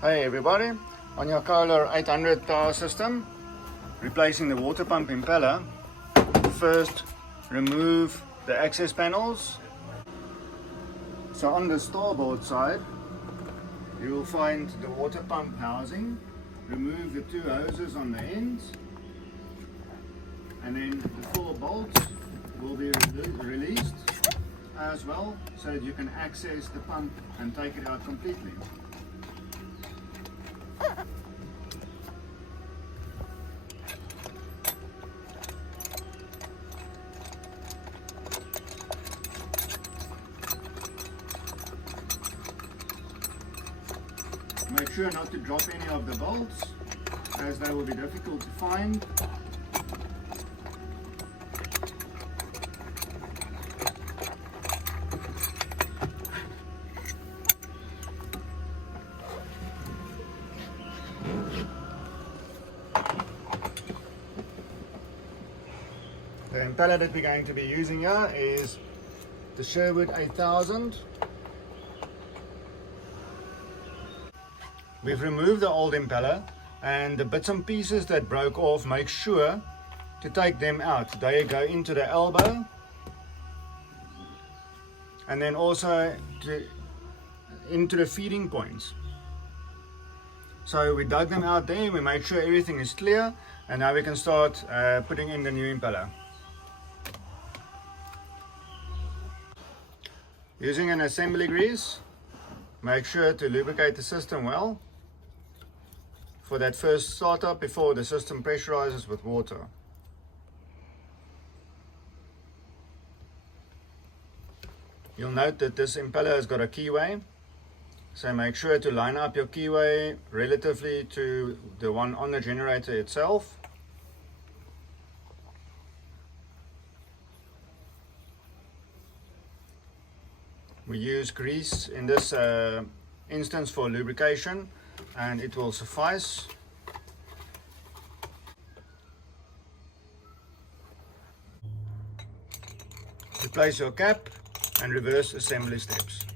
Hey everybody, on your Kohler 800 tower system, replacing the water pump impeller, first remove the access panels. So on the starboard side, you will find the water pump housing. Remove the two hoses on the ends, and then the 4 bolts will be released as well, so that you can access the pump and take it out completely. Make sure not to drop any of the bolts, as they will be difficult to find. The impeller that we're going to be using here is the Sherwood 8000. We've removed the old impeller, and the bits and pieces that broke off, make sure to take them out. They go into the elbow, and then also into the feeding points. So we dug them out there, we made sure everything is clear, and now we can start putting in the new impeller. Using an assembly grease, make sure to lubricate the system well for that first startup before the system pressurizes with water. You'll note that this impeller has got a keyway, so make sure to line up your keyway relatively to the one on the generator itself. We use grease in this instance for lubrication, and it will suffice. Replace your cap and reverse assembly steps.